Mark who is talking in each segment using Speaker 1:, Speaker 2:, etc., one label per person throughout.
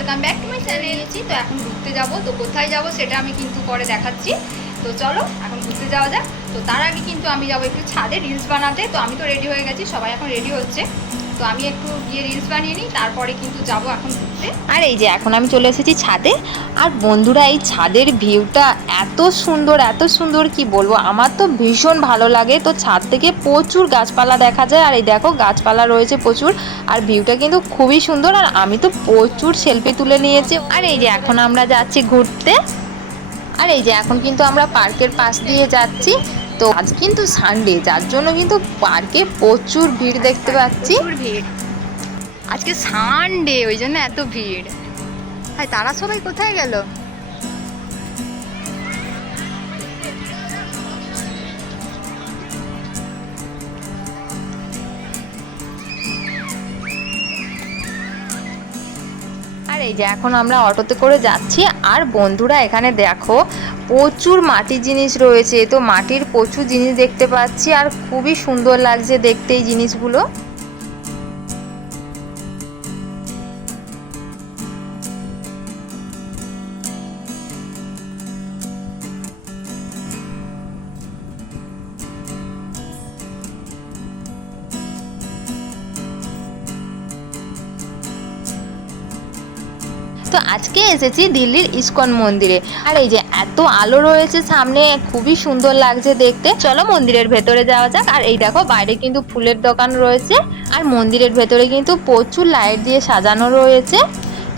Speaker 1: Welcome back to my channel তো এখন ঘুরতে যাব। তো কোথায় যাব সেটা আমি কিন্তু পরে দেখাচ্ছি। তো চলো, এখন ঘুরতে যাওয়া যাক। তো তার আগে কিন্তু আমি যাব একটু ছাদে রিলস বানাতে। তো আমি তো রেডি হয়ে গেছি, সবাই এখন রেডি হচ্ছে। তো আমি একটু গিয়ে রিলস বানিয়ে নিই, তারপরে কিন্তু যাব এখন ঘুরতে।
Speaker 2: আর এই যে এখন আমি চলে এসেছি ছাদে, আর বন্ধুরা এই ছাদের ভিউটা এত সুন্দর এত সুন্দর কি বলব? আমার তো ভীষণ ভালো লাগে। তো ছাদ থেকে প্রচুর গাছপালা দেখা যায়, আর এই দেখো গাছপালা রয়েছে প্রচুর, আর ভিউটা কিন্তু খুবই সুন্দর, আর আমি তো প্রচুর সেলফি তুলে নিয়েছি। আর এই যে এখন আমরা যাচ্ছি ঘুরতে, আর এই যে এখন কিন্তু আমরা পার্কের পাশ দিয়ে যাচ্ছি। তো আজ কিন্তু সানডে যার জন্য কিন্তু পার্কে প্রচুর ভিড় দেখতে পাচ্ছি।
Speaker 1: ভিড়। আজকে সানডে ওই জন্য এত ভিড়। তারা সবাই কোথায় গেল?
Speaker 2: এই যে এখন আমরা অটোতে করে যাচ্ছি, আর বন্ধুরা এখানে দেখো প্রচুর মাটির জিনিস রয়েছে। তো মাটির প্রচুর জিনিস দেখতে পাচ্ছি, আর খুবই সুন্দর লাগছে দেখতে এই জিনিসগুলো। তো আজকে এসেছি দিল্লির ইস্কন মন্দিরে। আর এই যে এত আলো রয়েছে সামনে, খুবই সুন্দর লাগছে দেখতে। চলো মন্দিরের ভেতরে যাওয়া যাক। আর এই দেখো, বাইরে কিন্তু ফুলের দোকান রয়েছে। আর মন্দিরের ভেতরে কিন্তু প্রচুর লাইট দিয়ে সাজানো রয়েছে।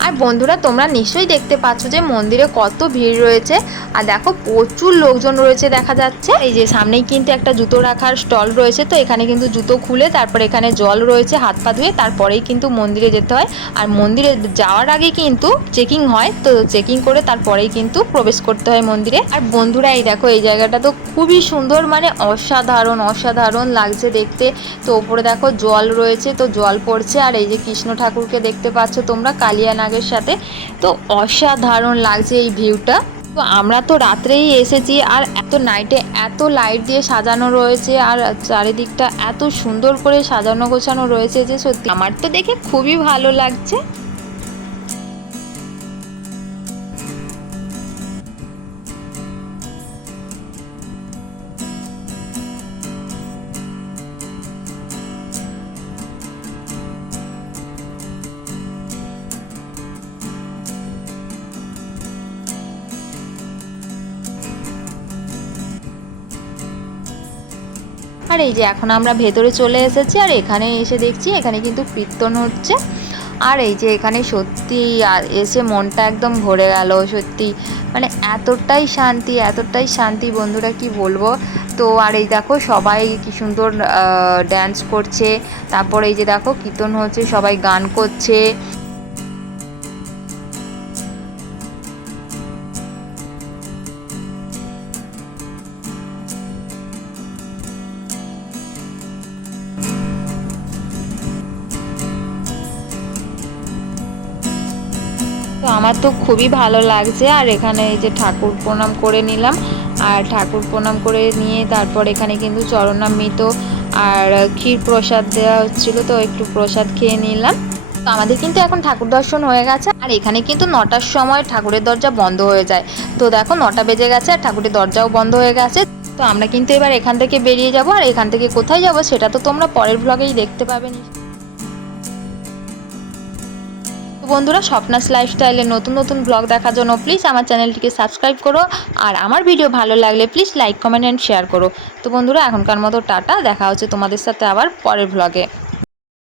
Speaker 2: আর বন্ধুরা, তোমরা নিশ্চয়ই দেখতে পাচ্ছ যে মন্দিরে কত ভিড় রয়েছে। আর দেখো, প্রচুর লোকজন রয়েছে দেখা যাচ্ছে। এই যে সামনেই কিন্তু একটা জুতো রাখার স্টল রয়েছে, তো এখানে কিন্তু জুতো খুলে তারপর এখানে জল রয়েছে, হাত পা ধুয়ে তারপরেই কিন্তু মন্দিরে যেতে হয়। আর মন্দিরে যাওয়ার আগে কিন্তু চেকিং হয়, তো চেকিং করে তারপরেই কিন্তু প্রবেশ করতে হয় মন্দিরে। আর বন্ধুরা, এই দেখো, এই জায়গাটা তো খুবই সুন্দর মানে অসাধারণ অসাধারণ লাগছে দেখতে। তো ওপরে দেখো, জল রয়েছে, তো জল পড়ছে। আর এই যে কৃষ্ণ ঠাকুরকে দেখতে পাচ্ছ তোমরা কালিয়া নাগের সাথে। তো অসাধারণ লাগছে এই ভিউটা। তো আমরা তো রাত্রেই এসেছি আর এত নাইটে এত লাইট দিয়ে সাজানো রয়েছে আর চারিদিকটা এত সুন্দর করে সাজানো গোছানো রয়েছে যে সত্যি আমার তো দেখে খুবই ভালো লাগছে। আর এই যে এখন আমরা ভেতরে চলে এসেছি আর এখানে এসে দেখছি, এখানে কিন্তু কীর্তন হচ্ছে। আর এই যে এখানে সত্যি আর এসে মনটা একদম ভরে গেল, সত্যি। মানে এতটাই শান্তি এতটাই শান্তি বন্ধুরা, কি বলব? তো আর এই দেখো সবাই কি সুন্দর ড্যান্স করছে। তারপর এই যে দেখো কীর্তন হচ্ছে, সবাই গান করছে। তো আমার তো খুবই ভালো লাগছে। আর এখানে এই যে ঠাকুর প্রণাম করে নিলাম। আর ঠাকুর প্রণাম করে নিয়ে তারপর এখানে কিন্তু চরণামৃত আর ক্ষীর প্রসাদ দেওয়া হচ্ছিল, তো একটু প্রসাদ খেয়ে নিলাম। তো আমাদের কিন্তু এখন ঠাকুর দর্শন হয়ে গেছে। আর এখানে কিন্তু নটার সময় ঠাকুরের দরজা বন্ধ হয়ে যায়। তো দেখো নটা বেজে গেছে আর ঠাকুরের দরজাও বন্ধ হয়ে গেছে। তো আমরা কিন্তু এবার এখান থেকে বেরিয়ে যাব। আর এখান থেকে কোথায় যাব সেটা তো তোমরা পরের ব্লগেই দেখতে পাবে নিশ্চয়ই। বন্ধুরা স্বপ্নাস লাইফস্টাইলের নতুন নতুন ব্লগ দেখার জন্য প্লিজ আমার চ্যানেলটিকে সাবস্ক্রাইব করো। আর আমার ভিডিও ভালো লাগলে please like comment and share করো। তো বন্ধুরা, এখনকার মতো টাটা, দেখা হচ্ছে তোমাদের সাথে আবার পরের ব্লগে